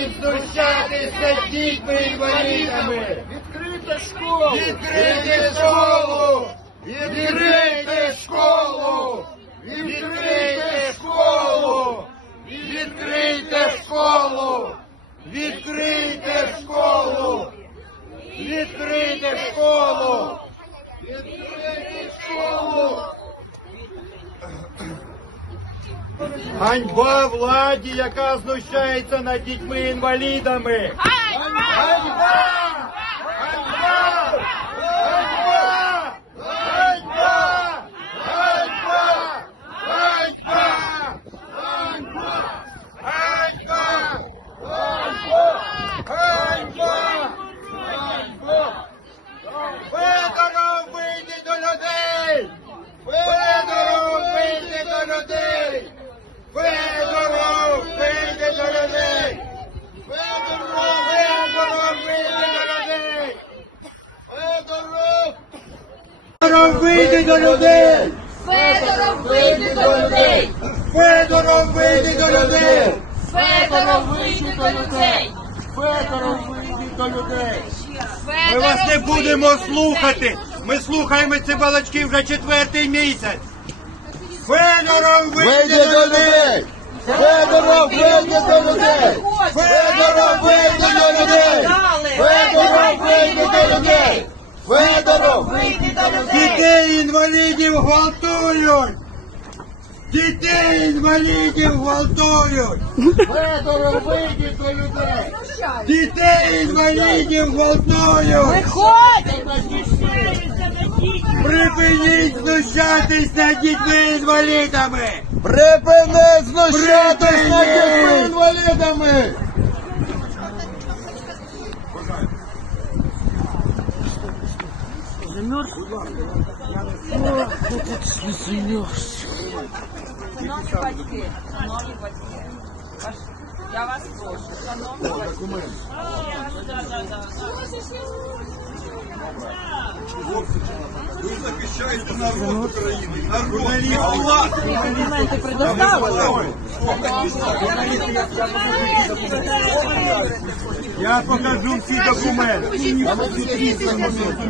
Знущатись дітьми дітьми інвалідами! Відкрийте школу! Відкрийте школу! Відкрийте школу! Відкрийте школу! Відкрийте школу! Відкрийте школу! Відкрийте школу! Відкрийте школу! Ганьба владі, яка знущається над дітьми-інвалідами! Ганьба! Ганьба! Ганьба! Ганьба! Ганьба! Ганьба! Ганьба! Ганьба! Ганьба! Федоров, вийди до людей! Федоров, вийди до людей! Федоров, вийди до людей! Федоров, Федоров, вийди до людей! Федоров! Федоров, вийди до людей! Федоров, вийди до людей! Федоров, вийди до людей! Федоров, вийди до людей! Федоров, вийди до людей! Ми вас не будемо слухати. Ми слухаємо ці балачки вже четвертий місяць. Федоров, вийди до людей! Федоров, вийди до людей! Федоров, вийди до людей! Федоров, вийди до людей! Федоров! Вийди до людей! Дітей інвалідів гвалтують! Дітей інвалідів гвалтують! Федоров, вийди до людей! Дітей інвалідів гвалтують! Виходь! Припиніть знущатись над дітьми-інвалідами! Припини знущатись над дітьми інвалідами! Шановні батьки, шановні батьки, ваш- я вас прошу, шановні батьки. Ви захищаєте народ України. Народ. Документи предоставили. Я покажу всі документи.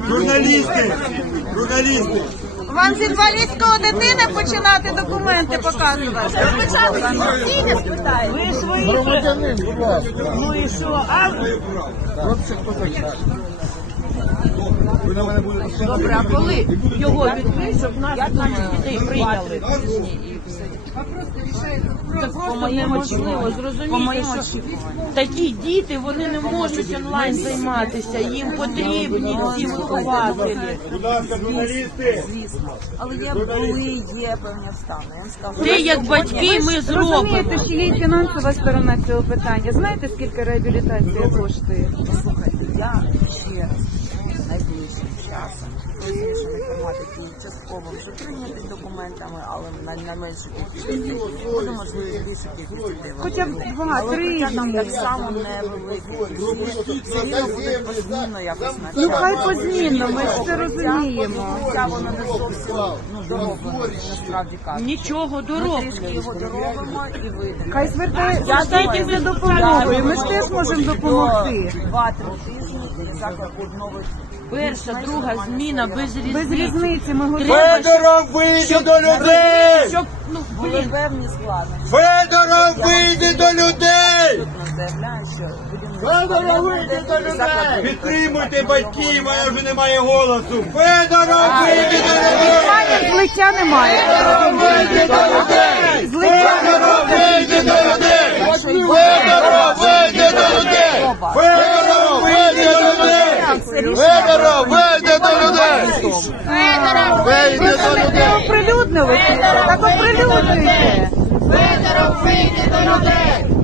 Журналісти, журналісти. Вам з інвалідського дитини починати документи показувати. Ви ж виїхали. Ну і що? А? Хлопці, хто так? Добре, а коли його відкрити, щоб нас наших дітей прийняли? Це просто неможливо. Зрозуміти, що такі діти вони не можуть онлайн займатися. Їм потрібні ці вихователі. Будь ласка, журналісти. Але є були є певні обставини. Я. Те, як батьки, ми зробимо. розумієте, ще є фінансова сторона цього питання. Знаєте, скільки реабілітація коштує? Послухайте, я найближчим часом розумію, що інформатики частково вже прийняті документами, але на, на меншу кількість дітей. буде можливо більше кількість. Хоча б два, але три хоча там так само невеликі. Все рівно буде позмінно якось навчати. Ну хай позмінно, ми ж це розуміємо. Хоча воно не зовсім ну, дороблено, насправді кажуть. Нічого Ми дороблено. трішки його доробимо і вийдемо. Хай звертається за допомогою. Ми ж теж можемо допомогти. Два-три тижні заклад відновить. Перша, друга зміна без Без різниці. ми готові. Федоров, вийди до людей! Щоб, ну, Були блін, певні складнощі. Федоров, вийди до людей! Тут що Федоров, вийди до людей! Підтримуйте батьків, а вже немає голосу. Федоров, вийди до людей! Злиття немає. Вийди до людей! Федоров, вийди до людей! Федоров, Федора, вийде до людей! Федора, вийде до людей! оприлюднили? Так оприлюднюйте! Федора, вийде до людей!